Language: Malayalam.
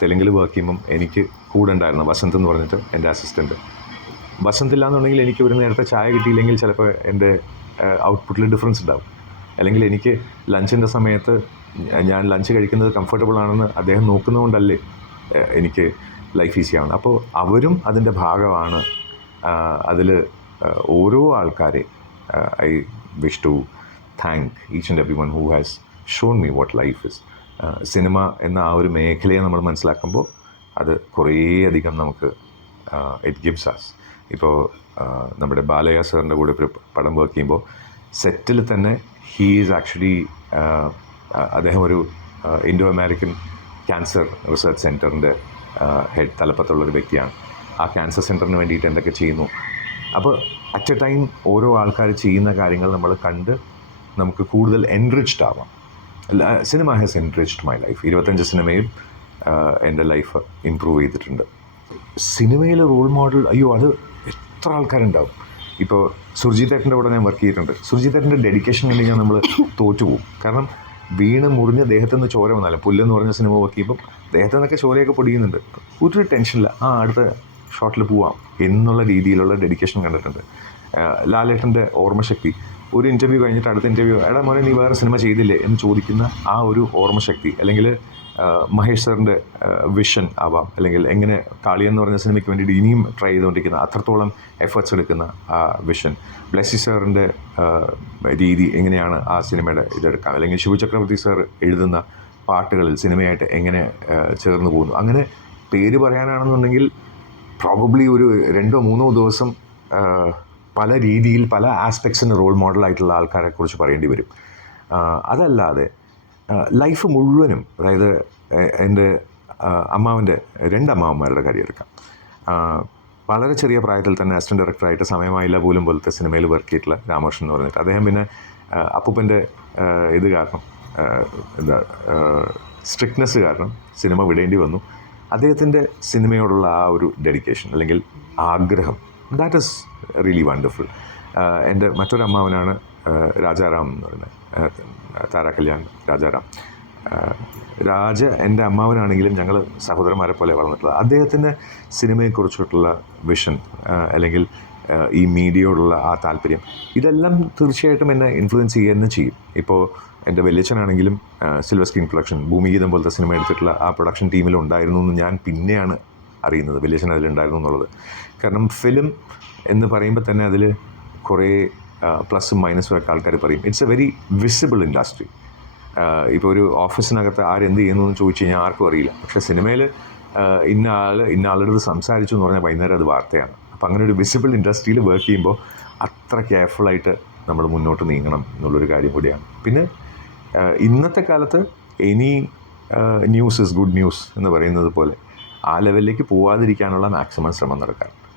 തെലുങ്കിൽ വർക്ക് ചെയ്യുമ്പം എനിക്ക് കൂടെ ഉണ്ടായിരുന്നു വസന്ത് എന്ന് പറഞ്ഞിട്ട് എന്റെ അസിസ്റ്റന്റ് വസന്ത് ഇല്ലാന്നുണ്ടെങ്കിൽ എനിക്ക് ഒരു നേരത്തെ ചായ കിട്ടിയില്ലെങ്കിൽ ചിലപ്പോൾ എന്റെ ഔട്ട്പുട്ടിൽ ഡിഫറൻസ് ഉണ്ടാവും. അല്ലെങ്കിൽ എനിക്ക് ലഞ്ചിന്റെ സമയത്ത് ഞാൻ ലഞ്ച് കഴിക്കുന്നത് കംഫർട്ടബിൾ ആണെന്ന് അദ്ദേഹം നോക്കുന്നതുകൊണ്ടല്ലേ എനിക്ക് ലൈഫ് ഈസി ആവുന്നത് അപ്പോൾ അവരും അതിന്റെ ഭാഗമാണ്. അതിൽ ഓരോ ആൾക്കാരെ I wish to thank each and every one who has shown me what life is cinema എന്ന ആ ഒരു മേഖലയെ നമ്മൾ മനസ്സിലാക്കുമ്പോൾ അത് കുറേയധികം നമുക്ക് ഇറ്റ് ഗിവ്സ് അസ് ഇപ്പോൾ നമ്മുടെ ബാലയ സാറിന്റെ കൂടെ ഒരു പടം വർക്ക് ചെയ്യുമ്പോൾ സെറ്റിൽ തന്നെ ഹീ ഈസ് ആക്ച്വലി അദ്ദേഹം ഒരു ഇൻഡോ അമേരിക്കൻ ക്യാൻസർ റിസർച്ച് സെന്ററിന്റെ ഹെഡ് തലപ്പത്തുള്ളൊരു വ്യക്തിയാണ്. ആ ക്യാൻസർ സെന്ററിന് വേണ്ടിയിട്ട് എന്തൊക്കെ ചെയ്യുന്നു? അപ്പോൾ അറ്റ് എ ടൈം ഓരോ ആൾക്കാർ ചെയ്യുന്ന കാര്യങ്ങൾ നമ്മൾ കണ്ട് നമുക്ക് കൂടുതൽ എൻറിച്ച്ഡ് ആവാം. Cinema has enriched my life ഇരുപത്തഞ്ച് സിനിമയും എന്റെ ലൈഫ് ഇമ്പ്രൂവ് ചെയ്തിട്ടുണ്ട്. സിനിമയിൽ റോൾ മോഡൽ അയ്യോ അത് എത്ര ആൾക്കാരുണ്ടാവും? ഇപ്പോൾ സുർജിത് ഏട്ടന്റെ കൂടെ ഞാൻ വർക്ക് ചെയ്തിട്ടുണ്ട്. സുർജിത് ഏട്ടന്റെ ഡെഡിക്കേഷൻ ഉണ്ടെങ്കിൽ നമ്മൾ തോറ്റുപോകും കാരണം വീണ് മുറിഞ്ഞ ദേഹത്തു നിന്ന് ചോര വന്നാലും പുല്ലെന്ന് പറഞ്ഞ സിനിമ വർക്ക് ചെയ്യുമ്പം ദേഹത്തു നിന്നൊക്കെ ചോരയൊക്കെ പൊടിയുന്നുണ്ട്. ഒരു ടെൻഷനില്ല ആ അടുത്ത ഷോട്ടിൽ പോവാം എന്നുള്ള രീതിയിലുള്ള ഡെഡിക്കേഷൻ കണ്ടിട്ടുണ്ട്. ലാലേട്ടന്റെ ഓർമ്മശക്തി. ഒരു ഇന്റർവ്യൂ കഴിഞ്ഞിട്ട് അടുത്ത ഇന്റർവ്യൂ എടാ മോനെ നീ വേറെ സിനിമ ചെയ്തില്ലേ? എന്ന് ചോദിക്കുന്ന ആ ഒരു ഓർമ്മശക്തി അല്ലെങ്കിൽ മഹേഷ് സാറിന്റെ വിഷൻ ആവാം. അല്ലെങ്കിൽ എങ്ങനെ കാളി എന്ന് പറഞ്ഞ സിനിമയ്ക്ക് വേണ്ടിയിട്ട് ഇനിയും ട്രൈ ചെയ്തുകൊണ്ടിരിക്കുന്ന അത്രത്തോളം എഫേർട്സ് എടുക്കുന്ന ആ വിഷൻ ബ്ലസ്സി സാറിന്റെ രീതി എങ്ങനെയാണ് ആ സിനിമയുടെ ഇതെടുക്കാം? അല്ലെങ്കിൽ ശിവചക്രവർത്തി സാർ എഴുതുന്ന പാട്ടുകളിൽ സിനിമയായിട്ട് എങ്ങനെ ചേർന്ന് പോകുന്നു? അങ്ങനെ പേര് പറയാനാണെന്നുണ്ടെങ്കിൽ പ്രോബബ്ലി ഒരു രണ്ടോ മൂന്നോ ദിവസം പല രീതിയിൽ പല ആസ്പെക്ട്സിന് റോൾ മോഡലായിട്ടുള്ള ആൾക്കാരെ കുറിച്ച് പറയേണ്ടി വരും. അതല്ലാതെ ലൈഫ് മുഴുവനും അതായത് എന്റെ അമ്മാവന്റെ രണ്ട് അമ്മാവന്മാരുടെ കാര്യം എടുക്കാം. വളരെ ചെറിയ പ്രായത്തിൽ തന്നെ അസിസ്റ്റന്റ് ഡയറക്ടറായിട്ട് സമയമായില്ല പോലും പോലത്തെ സിനിമയിൽ വർക്ക് ചെയ്തിട്ടുള്ള രാമകൃഷ്ണൻ എന്ന് പറഞ്ഞിട്ട്. അദ്ദേഹം പിന്നെ അപ്പൂപ്പന്റെ ഇത് കാരണം എന്താ സ്ട്രിക്ട്നെസ് കാരണം സിനിമ വിടേണ്ടി വന്നു. അദ്ദേഹത്തിന്റെ സിനിമയോടുള്ള ആ ഒരു ഡെഡിക്കേഷൻ അല്ലെങ്കിൽ ആഗ്രഹം. ദാറ്റ് ഇസ് റിയലി വണ്ടർഫുൾ എന്റെ മറ്റൊരു അമ്മാവനാണ് രാജാറാം എന്ന് പറയുന്നത്. താരാ കല്യാൺ രാജാറാം. രാജ എന്റെ അമ്മാവനാണെങ്കിലും ഞങ്ങൾ സഹോദരന്മാരെ പോലെ വളർന്നിട്ടുള്ളത്. അദ്ദേഹത്തിന്റെ സിനിമയെക്കുറിച്ചിട്ടുള്ള വിഷൻ അല്ലെങ്കിൽ ഈ മീഡിയയോടുള്ള ആ താല്പര്യം. ഇതെല്ലാം തീർച്ചയായിട്ടും എന്നെ ഇൻഫ്ലുവൻസ് ചെയ്യുക തന്നെ ചെയ്യും. ഇപ്പോൾ എന്റെ വലിയച്ഛനാണെങ്കിലും സിൽവർ സ്ക്രീൻ പ്രൊഡക്ഷൻ ഭൂമിഗീതം പോലത്തെ സിനിമ എടുത്തിട്ടുള്ള ആ പ്രൊഡക്ഷൻ ടീമിൽ ഉണ്ടായിരുന്നു എന്ന് ഞാൻ പിന്നെയാണ് അറിയുന്നത്. വലിയച്ഛൻ അതിലുണ്ടായിരുന്നു എന്നുള്ളത്. കാരണം ഫിലിം എന്ന് പറയുമ്പോൾ തന്നെ അതിൽ കുറേ പ്ലസും മൈനസും ഒക്കെ ആൾക്കാർ പറയും. It's a very visible industry ഇപ്പോൾ ഒരു ഓഫീസിനകത്ത് ആരെന്ത് ചെയ്യുന്നു എന്ന് ചോദിച്ചു കഴിഞ്ഞാൽ ആർക്കും അറിയില്ല. പക്ഷേ സിനിമയിൽ ഇന്ന ആൾ ഇന്ന ആളുടെ അടുത്ത് സംസാരിച്ചു എന്ന് പറഞ്ഞാൽ വൈകുന്നേരം അത് വാർത്തയാണ്. അപ്പം അങ്ങനെ ഒരു വിസിബിൾ ഇൻഡസ്ട്രിയിൽ വർക്ക് ചെയ്യുമ്പോൾ അത്ര കെയർഫുള്ളായിട്ട് നമ്മൾ മുന്നോട്ട് നീങ്ങണം എന്നുള്ളൊരു കാര്യം കൂടിയാണ്. പിന്നെ ഇന്നത്തെ കാലത്ത് any news is good news എന്ന് പറയുന്നത് പോലെ ആ ലെവലിലേക്ക് പോവാതിരിക്കാനുള്ള മാക്സിമം ശ്രമം നടക്കാം